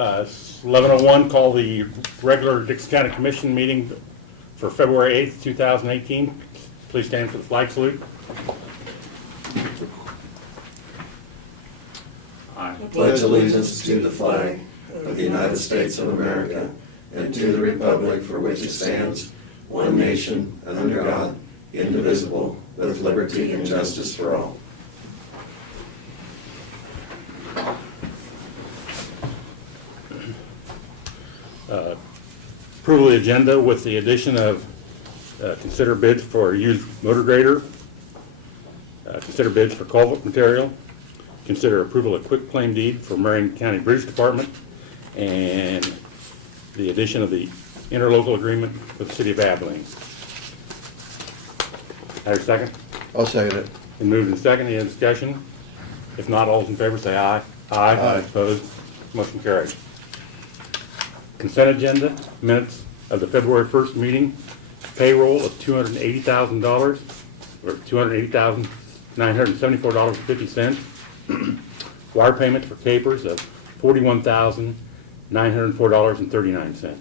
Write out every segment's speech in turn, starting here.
11:01, call the regular Dixon County Commission meeting for February 8th, 2018. Please stand for the flag salute. I Pledge allegiance to the flag of the United States of America and to the republic for which it stands, one nation, under God, indivisible, with liberty and justice for all. Approval of the agenda with the addition of consider bids for used motor grader, consider bids for culvert material, consider approval of quick claim deed for Marion County Bridge Department, and the addition of the interlocal agreement with the City of Abilene. Have a second? I'll second it. Been moved and seconded. Any discussion? If not, all those in favor say aye. Aye. Opposed? Motion carried. Consent agenda, minutes of the February 1st meeting, payroll of $280,000, or $280,974.50. Wire payments for capers of $41,904.39.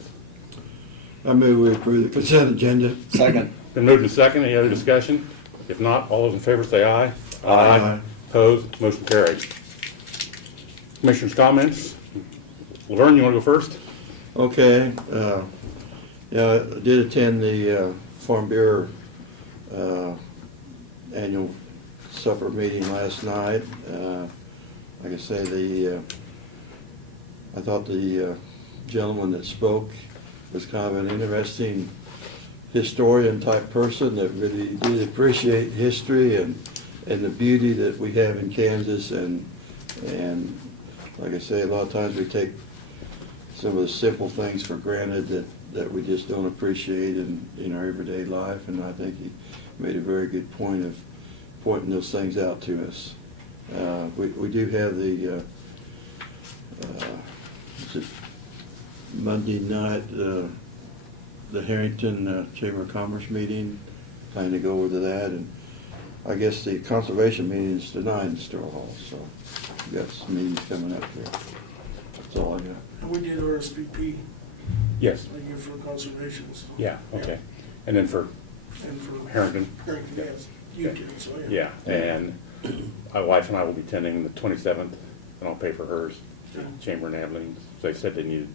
I move we approve the consent agenda. Second. Been moved and seconded. Any other discussion? If not, all those in favor say aye. Aye. Opposed? Motion carried. Commissioners' comments. Laverne, you want to go first? Okay, yeah, I did attend the Farm Bureau annual supper meeting last night. Like I say, I thought the gentleman that spoke was kind of an interesting historian type person that really did appreciate history and the beauty that we have in Kansas, and like I say, a lot of times we take some of the simple things for granted that we just don't appreciate in our everyday life, and I think he made a very good point of pointing those things out to us. We do have the is it Monday night, the Harrington Chamber of Commerce meeting, plan to go over to that, and I guess the conservation meeting is tonight in Sterling Hall, so we got some meetings coming up there. That's all I got. And we did RSVP, Yes. like for conservation, so. Yeah, okay. And then for And for Harrington? Harrington, yes, you did, so Yeah, and my wife and I will be attending the 27th, and I'll pay for hers, Yeah. Chamber and Abilene. They said they needed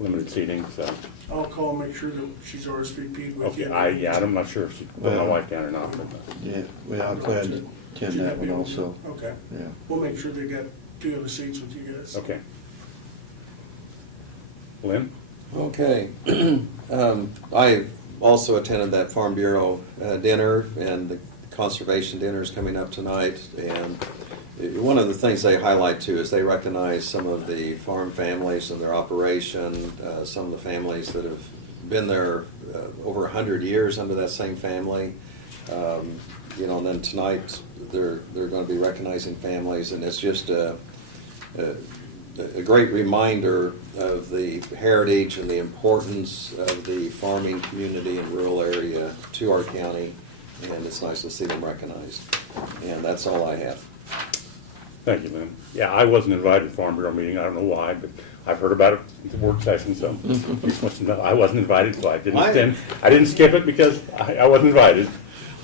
limited seating, so. I'll call and make sure that she's RSVP'd with Okay, you. I'm not sure if she put my wife down or not, but, Yeah, well, I plan to attend that one also, Okay, yeah. we'll make sure they got 2 other seats with you guys. okay. Lynn? Okay. I also attended that Farm Bureau dinner, and the conservation dinner is coming up tonight. And one of the things they highlight too is they recognize some of the farm families and their operation, some of the families that have been there over 100 years under that same family. And then tonight they're going to be recognizing families, and it's just a great reminder of the heritage and the importance of the farming community and rural area to our county, and it's nice to see them recognized. And that's all I have. Thank you, Lynn. Yeah, I wasn't invited to the Farm Bureau meeting. I don't know why, but I've heard about it at the work session, so just want to know, I wasn't invited, so I didn't attend. I didn't skip it because I wasn't invited.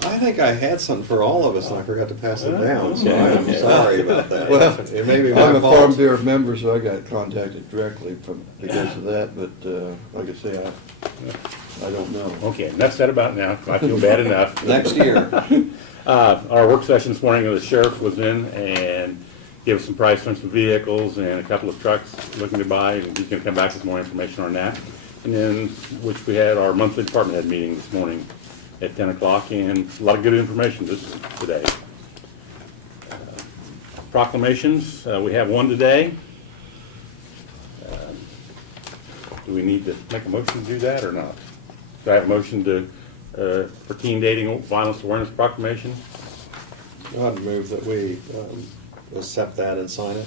I think I had something for all of us, and I forgot to pass it down, so Okay. I'm sorry about that. Well, It may be I'm my a Farm fault. Bureau member, so I got contacted directly because of that, but like I say, I don't know. Okay, enough said about it now. I feel bad enough. Next year. Our work session this morning, the sheriff was in and gave us some price on some vehicles and a couple of trucks looking to buy, and he's gonna come back with more information on that. And then, which we had our monthly department head meeting this morning at 10 o'clock, and a lot of good information today. Proclamations, we have one today. Do we need to make a motion to do that or not? Do I have a motion for teen dating violence awareness proclamation? I'd move that we accept that and sign it.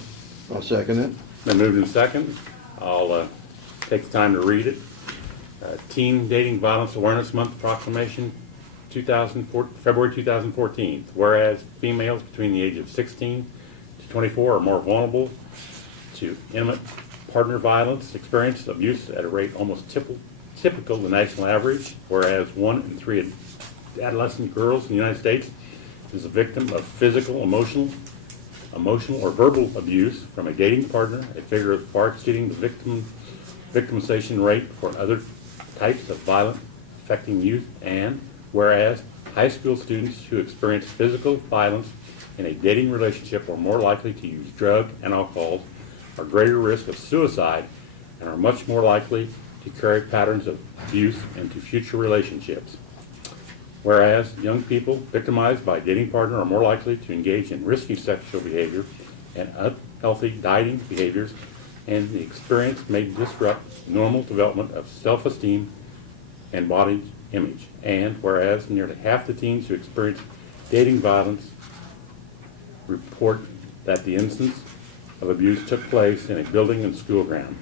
I'll second it. Been moved in second. I'll take the time to read it. Teen Dating Violence Awareness Month proclamation, February 2014. Whereas females between the age of 16 to 24 are more vulnerable to intimate partner violence experience abuse at a rate almost typical of the national average, whereas 1 in 3 adolescent girls in the United States is a victim of physical, emotional, or verbal abuse from a dating partner, a figure far exceeding the victimization rate for other types of violence affecting youth, and whereas high school students who experience physical violence in a dating relationship are more likely to use drug and alcohol, are greater risk of suicide, and are much more likely to carry patterns of abuse into future relationships. Whereas young people victimized by a dating partner are more likely to engage in risky sexual behavior and unhealthy dieting behaviors, and the experience may disrupt normal development of self-esteem and body image. And whereas nearly half the teens who experience dating violence report that the instance of abuse took place in a building and school ground.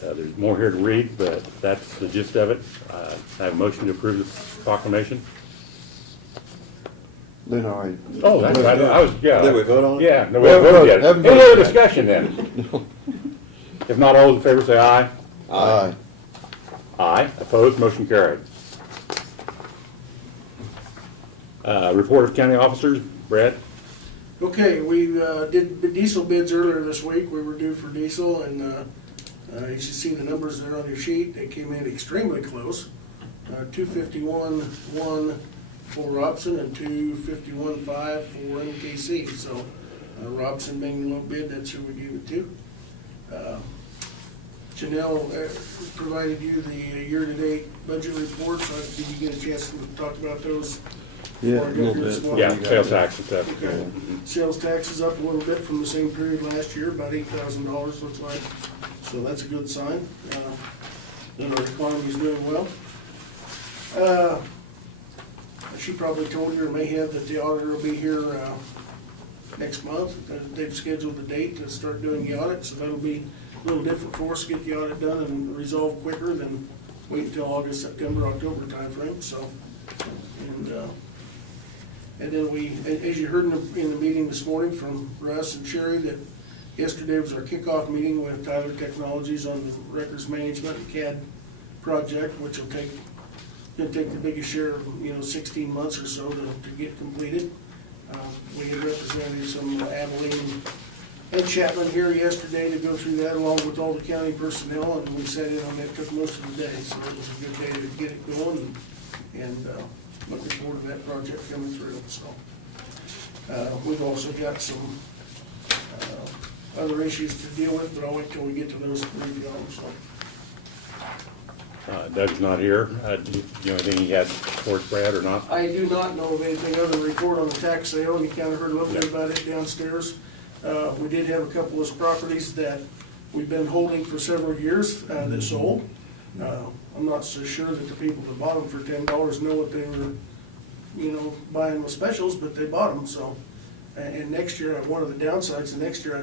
There's more here to read, but that's the gist of it. I have a motion to approve this proclamation. Then I. Oh, that's right. I was, yeah. Did we vote on it? Yeah, no, we haven't voted yet. Haven't Any voted other yet. discussion then? If not, all those in favor say aye. Aye. Aye. Opposed, motion carried. Report of county officers, Brad? Okay, we did diesel bids earlier this week. We were due for diesel, and you should see the numbers there on your sheet. They came in extremely close. 251.1 for Robson and 251.5 for MKC. So Robson being the low bid, that's who we gave it to. Janelle provided you the year-to-date budget report, so did you get a chance to talk about those? Yeah, a before I go little here this bit. morning? Yeah, sales tax and stuff. Okay. Sales tax is up a little bit from the same period last year, about $8,000 looks like, so that's a good sign. Then our economy's doing well. She probably told you or may have that the auditor will be here next month. They've scheduled a date to start doing the audit, so that'll be a little different for us to get the audit done and resolved quicker than wait until August, September, October timeframe, so. And then we, as you heard in the meeting this morning from Russ and Sherry, that yesterday was our kickoff meeting with Tyler Technologies on the records management and CAD project, which will take the biggest share of, 16 months or so to get completed. We had representatives from Abilene and Chapman here yesterday to go through that along with all the county personnel, and we sat in on that, took most of the day, so it was a good day to get it going, and looking forward to that project coming through, so. We've also got some other issues to deal with, but I'll wait till we get to those to review them, so. Doug's not here. Do you know anything he had for us, Brad, or not? I do not know of anything other than a report on the tax sale, and you kind of heard a little bit about it downstairs. We did have a couple of properties that we've been holding for several years that sold. I'm not so sure that the people that bought them for $10 know what they were, buying with specials, but they bought them, so. And next year, one of the downsides, next year I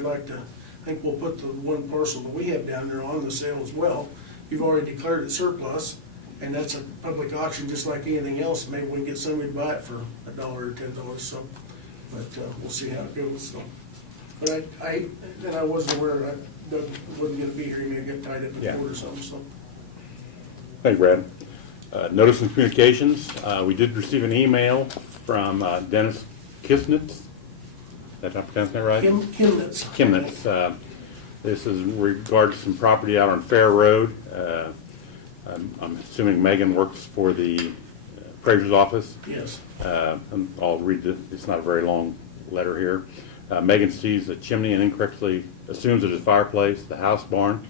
think we'll put the one parcel that we have down there on the sale as well. You've already declared it surplus, and that's a public auction just like anything else. Maybe we can get somebody to buy it for $1 or $10, so, but we'll see how it goes, so. But I wasn't aware that Doug wasn't gonna be here, he may have got tied up in court or something, so. Thank you, Brad. Notice and communications, we did receive an email from Dennis Kisnitz. Did I pronounce that right? Kimnitz. Kimnitz. This is in regard to some property out on Fair Road. I'm assuming Megan works for the appraiser's office. Yes. And I'll read it's not a very long letter here. Megan sees a chimney and incorrectly assumes it is a fireplace. The house barn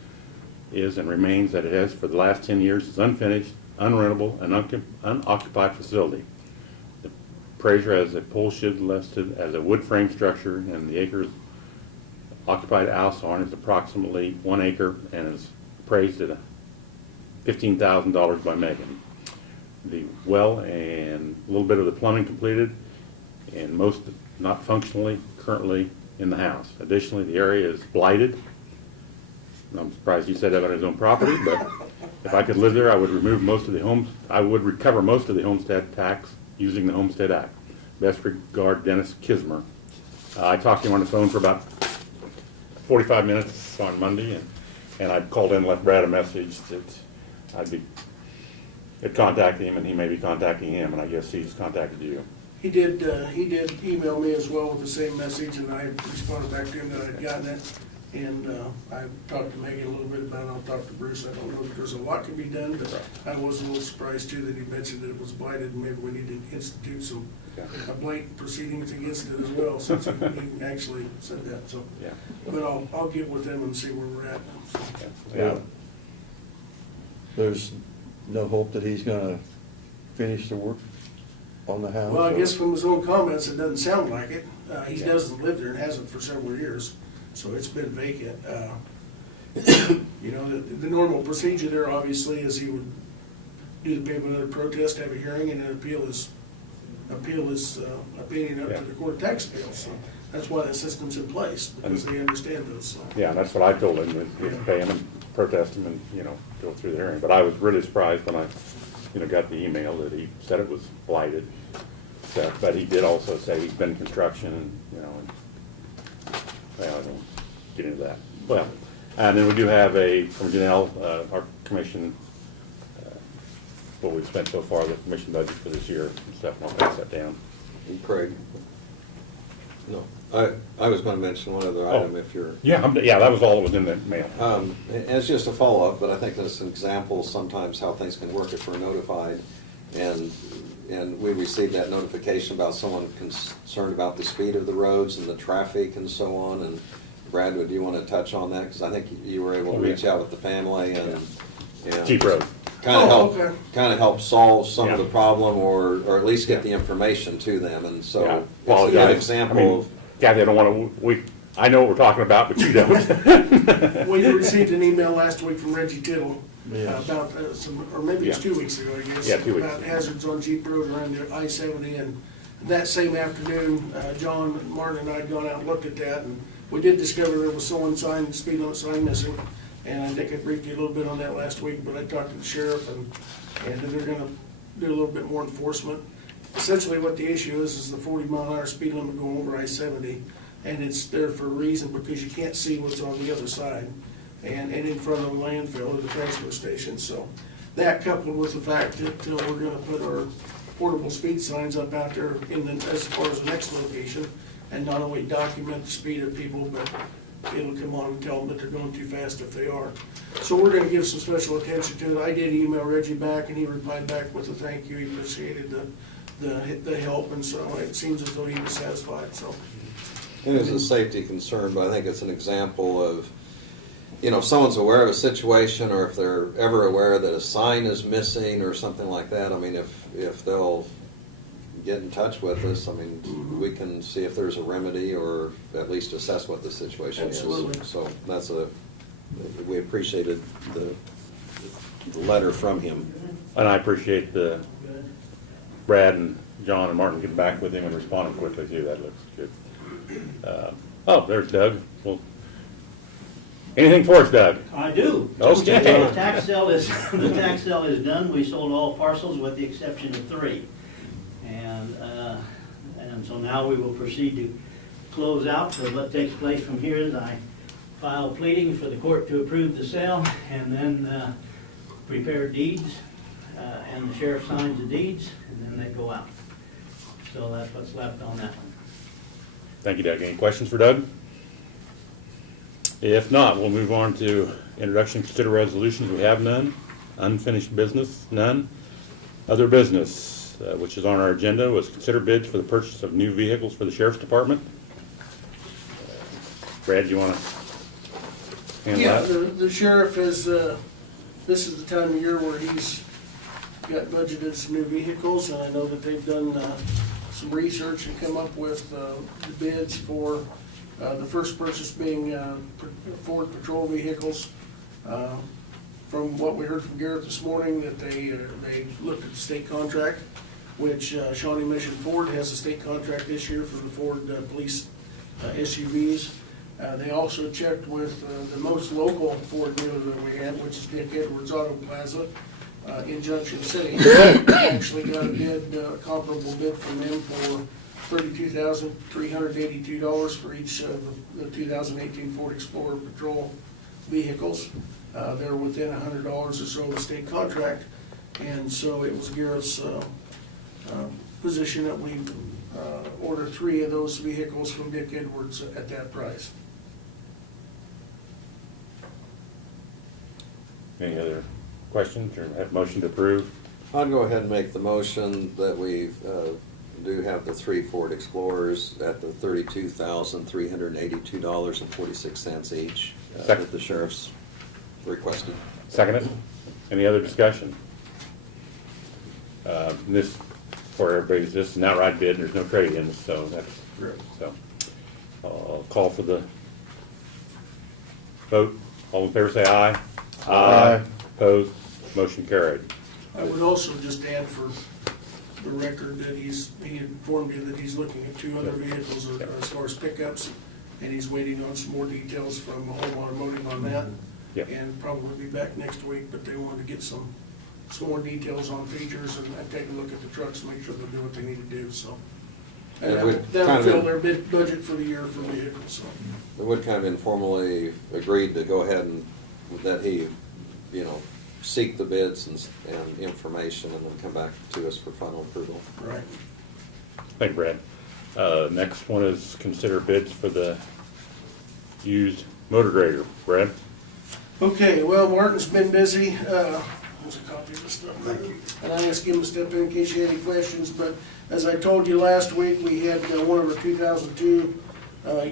is and remains that it has for the last 10 years. It's unfinished, unrentable, and unoccupied facility. The appraiser has a pole shed listed as a wood frame structure, and the acres occupied house on is approximately 1 acre and is appraised at $15,000 by Megan. The well and a little bit of the plumbing completed, and most not functionally currently in the house. Additionally, the area is blighted. I'm surprised he said that on his own property, but if I could live there, I would remove most of the homes. I would recover most of the homestead tax using the Homestead Act. Best regard, Dennis Kismer. I talked to him on the phone for about 45 minutes on Monday, and And I called in and left Brad a message that I'd contact him, and he may be contacting him, and I guess he's contacted you. He did email me as well with the same message, and I responded back to him that I'd gotten it. And I talked to Megan a little bit about it, I'll talk to Bruce, I don't know if there's a lot can be done, but I was a little surprised too that he mentioned that it was blighted, and maybe we need to institute some blight proceedings against it as well, since he actually said that, so. Yeah. But I'll get with them and see where we're at. So. Yeah. There's no hope that he's gonna finish the work on the house? Well, I or- guess from his own comments, it doesn't sound like it. He doesn't live there and hasn't for several years, so it's been vacant. You know, the normal procedure there obviously is he would do the payment of the protest, have a hearing, and then appeal his opinion up to the Court of Tax Appeals. So that's why that system's in place, because they understand those, so. Yeah, and that's what I told him, that he'd pay him and protest him and, go through the hearing. But I was really surprised when I, got the email that he said it was blighted. So, but he did also say he's been in construction, and, well, I don't get into that. Well, and then we do have from Janelle, our commission, what we've spent so far, the commission budget for this year and stuff, and I'll pass that down. And Craig? No, I was gonna mention one other item if you're. Yeah, that was all that was in the mail. As just a follow-up, but I think that's an example sometimes how things can work if we're notified. And we received that notification about someone concerned about the speed of the roads and the traffic and so on. And Brad, do you want to touch on that? Because I think you were able to reach out with the family and Cheap road. kind of okay. help solve some of Yeah. the problem or at least get the information to them. And Yeah. so it's a Apologize. good I example mean, of. Kathy, I don't want to, I know what we're talking about, but you don't. We received an email last week from Reggie Tittle Yes. about or maybe it's Yeah. 2 weeks ago, I guess. Yeah, 2 weeks About ago. hazards on Jeep Road around the I-70, and that same afternoon, John, Martin, and I had gone out and looked at that, and we did discover there was someone speed limit sign missing, and I think I briefed you a little bit on that last week, but I talked to the sheriff, and they're gonna do a little bit more enforcement. Essentially what the issue is the 40-mile-an-hour speed limit going over I-70, and it's there for a reason, because you can't see what's on the other side, and in front of the landfill or the transfer station. So that coupled with the fact that we're gonna put our portable speed signs up out there as far as the next location, and not only document the speed of people, but it'll come on and tell them that they're going too fast if they are. So we're gonna give some special attention to it. I did email Reggie back, and he replied back with a thank you. He appreciated the help, and so it seems as though he was satisfied, so. It is a safety concern, but I think it's an example of, if someone's aware of a situation, or if they're ever aware that a sign is missing or something like that, I mean, if they'll get in touch with us, I mean, we can see if there's a remedy or at least assess what the situation Absolutely. is. So we appreciated the letter from him. And I appreciate Brad and John and Martin getting back with him and responding quickly too. That looks good. There's Doug. Well, anything for us, Doug? I do. Okay. The tax sale is done. We sold all parcels with the exception of 3. And so now we will proceed to close out. So what takes place from here is I file pleading for the court to approve the sale, and then prepare deeds, and the sheriff signs the deeds, and then they go out. So that's what's left on that one. Thank you, Doug. Any questions for Doug? If not, we'll move on to introduction, consider resolutions. We have none. Unfinished business, none. Other business, which is on our agenda, was consider bids for the purchase of new vehicles for the sheriff's department. Brad, you want to handle Yeah, that? the sheriff is, this is the time of year where he's got budgeted some new vehicles, and I know that they've done some research and come up with the bids for the first purchase being Ford patrol vehicles. From what we heard from Garrett this morning, that they looked at the state contract, which Shawnee Mission Ford has a state contract this year for the Ford police SUVs. They also checked with the most local Ford dealer that we have, which is Nick Edwards Auto Plaza in Junction City. Actually got a bid, comparable bid from them for $32,382 for each of the 2018 Ford Explorer Patrol vehicles. They're within $100 or so of the state contract, and so it was Garrett's position that we order 3 of those vehicles from Dick Edwards at that price. Any other questions or have motion to approve? I'd go ahead and make the motion that we do have the 3 Ford Explorers at the $32,382.46 each Second. that the sheriff's requested. Second it? Any other discussion? This, for everybody's, this is an outright bid, and there's no trade-ins, so that's, so. I'll call for the vote. All in favor say aye. Aye. Opposed? Motion carried. I would also just add for the record that he informed you that he's looking at 2 other vehicles as far as pickups, and he's waiting on some more details from Home Automotive on that. Yep. And probably be back next week, but they wanted to get some more details on features and take a look at the trucks, and make sure they're doing what they need to do, so. And And we'd that'll kind of- fill their budget for the year for vehicles, so. We would kind of informally agreed to go ahead and, that he, seek the bids and information and then come back to us for final approval. Right. Thank you, Brad. Next one is consider bids for the used motor grader. Brad? Okay, well, Martin's been busy. There's a copy of this stuff. Thank you. And I asked him to step in case you had any questions, but as I told you last week, we had one of our 2002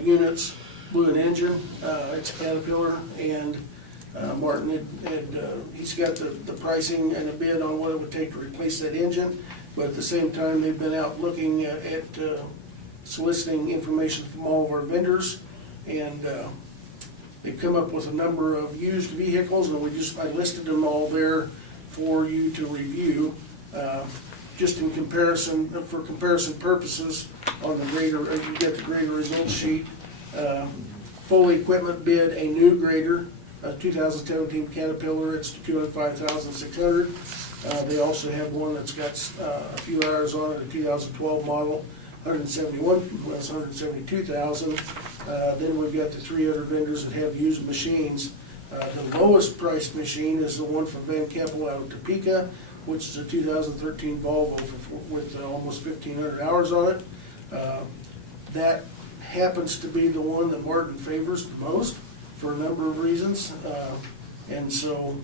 units blew an engine. It's a Caterpillar, and Martin he's got the pricing and a bid on what it would take to replace that engine, but at the same time, they've been out looking at soliciting information from all of our vendors, and they've come up with a number of used vehicles, and I listed them all there for you to review. Just in comparison, for comparison purposes, on the grader, you get the grader results sheet. Full equipment bid, a new grader, a 2017 Caterpillar, it's $205,600. They also have one that's got a few hours on it, a 2012 model, $172,000. Then we've got the 3 other vendors that have used machines. The lowest priced machine is the one from Van Keppel out of Topeka, which is a 2013 Volvo with almost 1,500 hours on it. That happens to be the one that Martin favors the most for a number of reasons. And so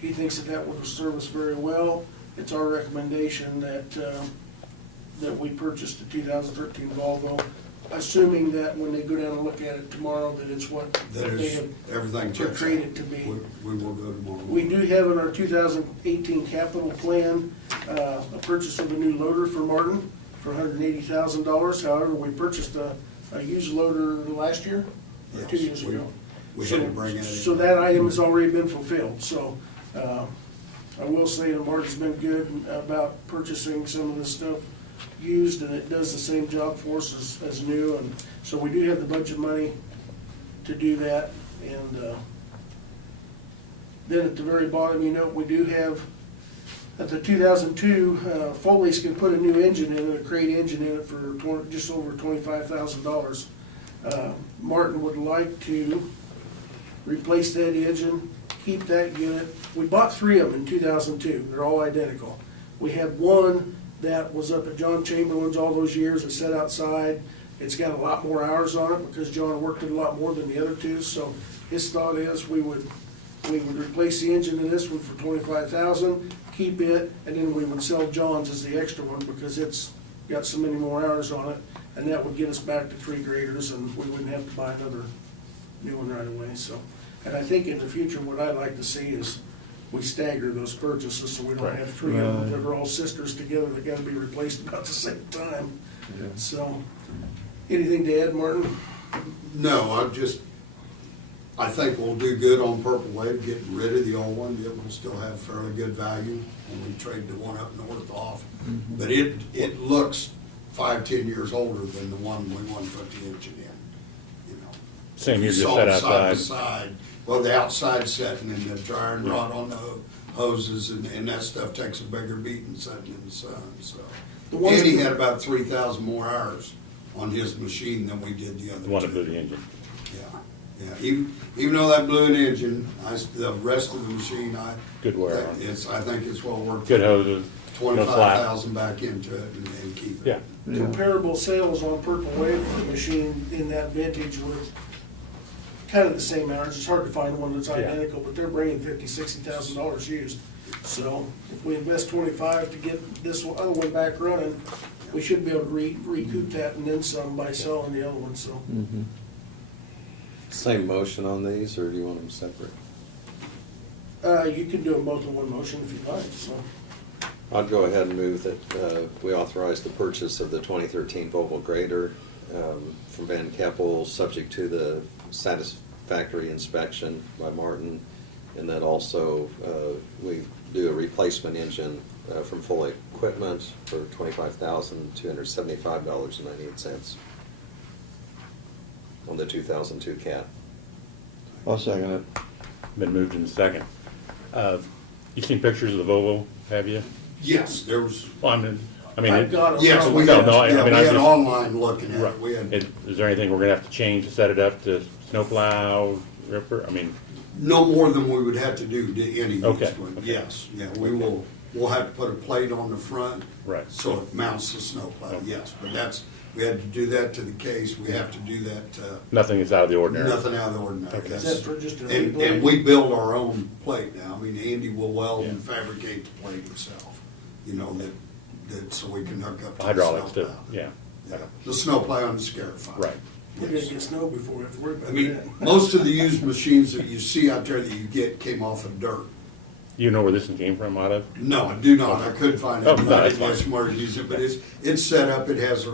he thinks that will serve us very well. It's our recommendation that we purchased the 2013 Volvo, assuming that when they go down and look at it tomorrow, that it's what they have Everything checks out. portrayed it to be. We will go tomorrow. We do have in our 2018 capital plan, a purchase of a new loader for Martin for $180,000. However, we purchased a used loader last year, or 2 years Yes, ago. we had to bring it in. So that item has already been fulfilled, so, I will say that Martin's been good about purchasing some of this stuff used, and it does the same job for us as new, and so we do have the budget money to do that, and, then at the very bottom, we do have, at the 2002, Foley's can put a new engine in it, a crate engine in it for just over $25,000. Martin would like to replace that engine, keep that unit. We bought 3 of them in 2002. They're all identical. We had one that was up at John Chamberlain's all those years. It sat outside. It's got a lot more hours on it because John worked it a lot more than the other 2. So his thought is we would replace the engine in this one for $25,000, keep it, and then we would sell John's as the extra one because it's got so many more hours on it, and that would get us back to 3 graders, and we wouldn't have to buy another new one right away. So, and I think in the future, what I'd like to see is we stagger those purchases so we don't Right. have 3 of them that are all sisters together that got to be replaced about the same time. So, anything to add, Martin? No, I think we'll do good on Purple Wave, getting rid of the old one. It will still have fairly good value when we trade the one up north off. But it looks 5-10 years older than the one we want to put the engine in, Same, If you you just saw set it side by outside. side, well, the outside setting and the dry and rot on the hoses and that stuff takes a bigger beating sitting in the sun, so. The ones And he that- had about 3,000 more hours on his machine than we did the other The one that blew two. the engine. Yeah. Yeah, even though that blew an engine, the rest of the machine, Good wear on it. I think it's well worth Good hoses, no $25,000 slap. back into it and keep it. Yeah, Comparable sales on Purple Wave for the machine in that vintage were kind of the same hours. It's hard to find one that's Yeah. identical, but they're bringing $50,000-$60,000 used. So if we invest 25 to get this other one back running, we should be able to recoup that and then some by selling the other one, so. Same motion on these, or do you want them separate? You can do them both in one motion if you'd like, so. I'd go ahead and move that we authorize the purchase of the 2013 Volvo Grader from Van Keppel, subject to the satisfactory inspection by Martin, and that also we do a replacement engine from Full Equipment for $25,275.98 on the 2002 Cat. I'll second it. been moved in second. You seen pictures of the Volvo, have you? Yes, there was, Well, I mean, I've got 'em. yes, we No, had, no, I yeah, mean, we I had just- online looking at right. it. We had Is there anything we're gonna have to change to set it up to snowplow, ripper? I mean, no more than we would have to do to any used Okay, one. okay. Yes, yeah, we'll have to put a plate on the front. Right. So it mounts the snowplow, Okay. yes, but we had to do that to the case, we have to do that, nothing is out of the ordinary. nothing out of the ordinary. Okay. That's- Except for just a And replate. we build our own plate now, I mean, Andy will weld and Yeah. fabricate the plate himself, so we can hook up to the Hydraulics too, snowplow. yeah, Yeah, the snowplow and the Scarify. right. We're Yes. gonna get snow before we have to worry I about mean, that. most of the used machines that you see out there that you get came off of dirt. You know where this one came from out of? No, I do not, I couldn't find it, Oh, no, I that's didn't fine. have somewhere to use it, but it's set up, it has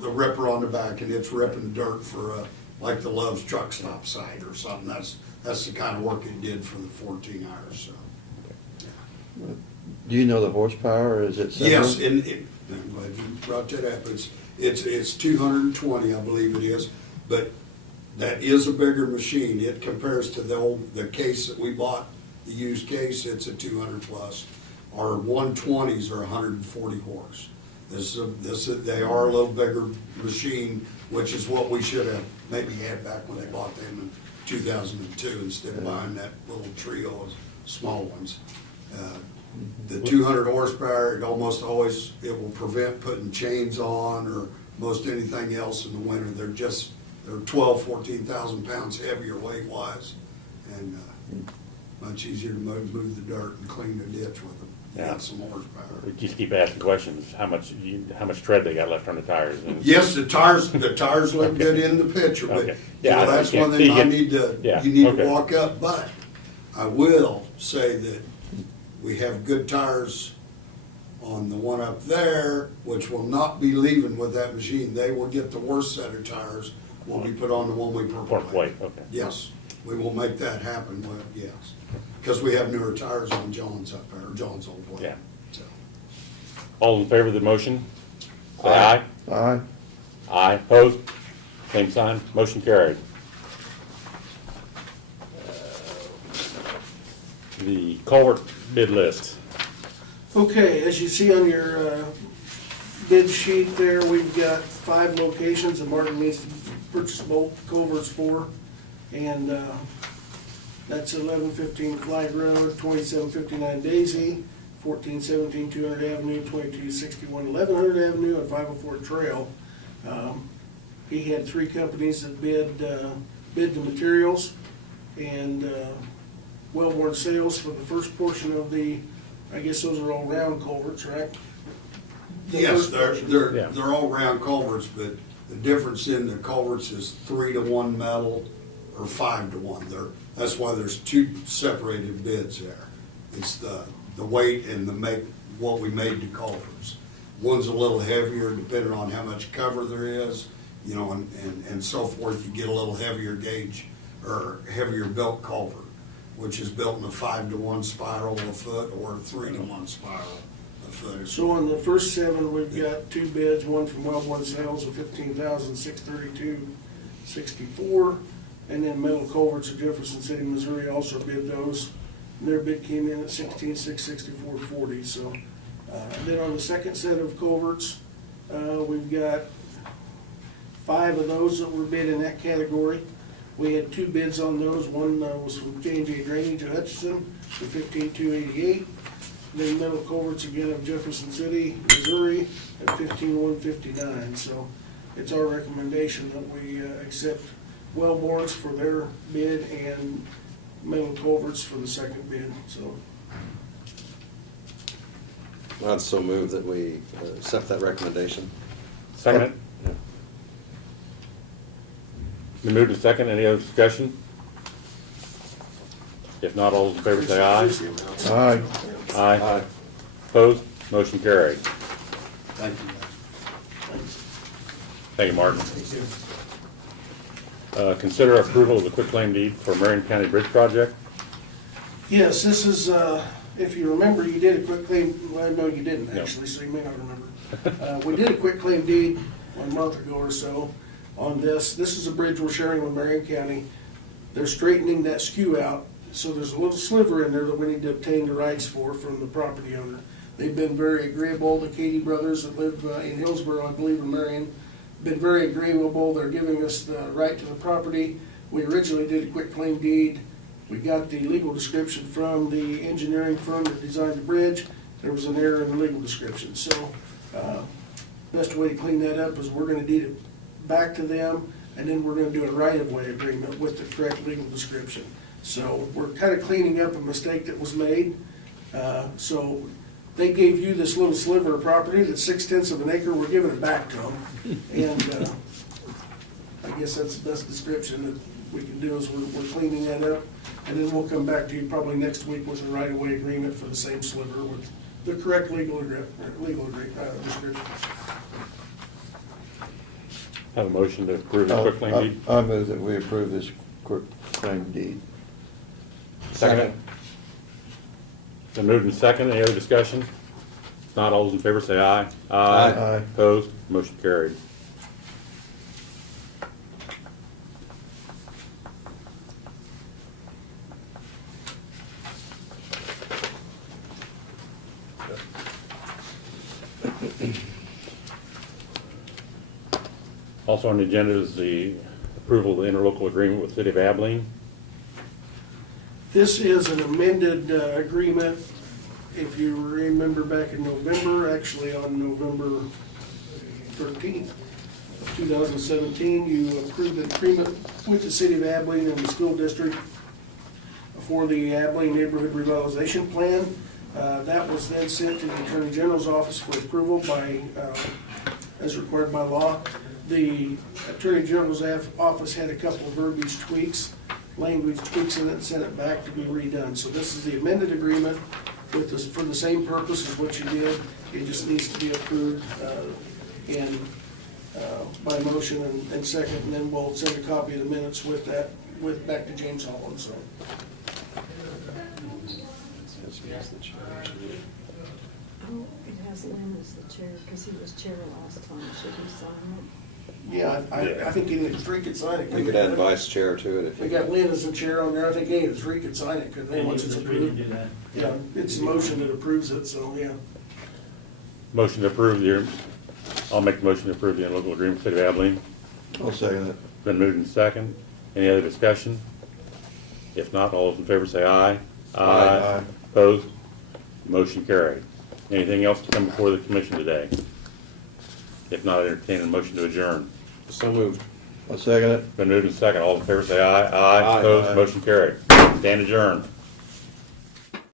the ripper on the back, and it's ripping dirt for, like the Love's truck stop site or something, that's the kind of work it did for the 14 hours, so. Do you know the horsepower? Is it similar? Yes, and I'm glad you brought that up. It's 220, I believe it is, but that is a bigger machine. It compares to the case that we bought, the used case, it's a 200 plus. Our 120s are 140 horse. They are a little bigger machine, which is what we should have maybe had back when they bought them in 2002 instead of buying that little trio of small ones. The 200 horsepower, it will prevent putting chains on or most anything else in the winter. They're 14,000 pounds heavier weight wise and much easier to move the dirt and clean the ditch with them. Yeah. Got some horsepower. We just keep asking questions, how much tread they got left on the tires? And Yes, the tires look good in the picture, but Okay. Yeah, that's I one can't- thing I you need to, yeah, you need okay. to walk up, but I will say that we have good tires on the one up there, which will not be leaving with that machine. They will get the worst set of tires, will be put on the one we purple. Purple Wave, okay. Yes, we will make that happen, yes, because we have newer tires on John's up there, John's old one. Yeah. So. All in favor of the motion? Say aye. Aye. Aye, opposed? Same sign, motion carried. The culvert bid list. Okay, as you see on your bid sheet there, we've got 5 locations that Martin needs to purchase both culverts for. And that's 1115 Flag Road, 2759 Daisy, 1417 200 Avenue, 2261 1100 Avenue, and 504 Trail. He had 3 companies that bid the materials, and Wellborn Sales for the first portion of I guess those are all round culverts, right? The Yes, first they're, portion. Yeah. they're all round culverts, but the difference in the culverts is 3-to-1 metal or 5-to-1. That's why there's 2 separated bids there. It's the weight and what we made the culverts. One's a little heavier depending on how much cover there is, and so forth. You get a little heavier gauge or heavier built culvert, which is built in a 5-to-1 spiral a foot or a 3-to-1 spiral a foot. So on the first 7, we've got 2 bids, one from Wellborn Sales of $15,632.64, and then Metal Culverts of Jefferson City, Missouri also bid those. And their bid came in at $16,664.40. So then on the second set of culverts, we've got 5 of those that were bid in that category. We had two bids on those. One was from J&J Drainage of Hutchinson for $15,288. Then Metal Culverts again of Jefferson City, Missouri at $15,159. So it's our recommendation that we accept Wellbore's for their bid and Metal Culverts for the second bid, so. I'd so move that we accept that recommendation. Second? Been moved to second. Any other discussion? If not, all those in favor say aye. Aye. Aye. Opposed? Motion carried. Thank you. Thank you, Martin. Consider approval of the quitclaim deed for Marion County Bridge Project. Yes, this is, if you remember, you did a quick claim, well, no, you didn't No. actually, so you may not remember. We did a quick claim deed a month ago or so on this. This is a bridge we're sharing with Marion County. They're straightening that skew out, so there's a little sliver in there that we need to obtain the rights for from the property owner. They've been very agreeable. The Katie brothers that live in Hillsborough, I believe, in Marion, been very agreeable. They're giving us the right to the property. We originally did a quick claim deed. We got the legal description from the engineering firm that designed the bridge. There was an error in the legal description. So, best way to clean that up is we're gonna deed it back to them, and then we're gonna do a right-of-way agreement with the correct legal description. So, we're kinda cleaning up a mistake that was made. So, they gave you this little sliver of property that's 6/10 of an acre, we're giving it back to them. And, I guess that's the best description that we can do, is we're cleaning that up. And then we'll come back to you probably next week with a right-of-way agreement for the same sliver with the correct legal description. Have a motion to approve the quitclaim deed. I move that we approve this quitclaim deed. Second. Been moved and second. Any other discussion? If not, all those in favor say aye. Aye. Opposed? Motion carried. Also on the agenda is the approval of the interlocal agreement with the City of Abilene. This is an amended agreement. If you remember back in November, actually on November 13th of 2017, you approved an agreement with the City of Abilene and the school district for the Abilene Neighborhood Revitalization Plan. That was then sent to the Attorney General's office for approval by, as required by law. The Attorney General's office had a couple of verbiage tweaks, language tweaks in it, and sent it back to be redone. So this is the amended agreement with this, for the same purpose as what you did. It just needs to be approved by motion and second, and then we'll send a copy of the minutes with that, back to James Holland, so. Oh, it has Lynn as the chair, because he was chair last time. Should he sign Yeah, I think any of the three could sign it. We could add vice chair to it if We you. got Lynn as the chair on there. I think any of the three could sign it, couldn't they, Any once of it's the three can approved? do that. Yeah, it's a motion that approves it, so, yeah. Motion to approve the, I'll make the motion to approve the interlocal agreement with the City of Abilene. I'll second it. Been moved and second. Any other discussion? If not, all those in favor say aye. Aye. Opposed? Motion carried. Anything else to come before the commission today? If not, entertain a motion to adjourn. So moved. I'll second it. Been moved and second. All in favor say aye. Aye. Opposed? Aye. Motion carried. Stand adjourned.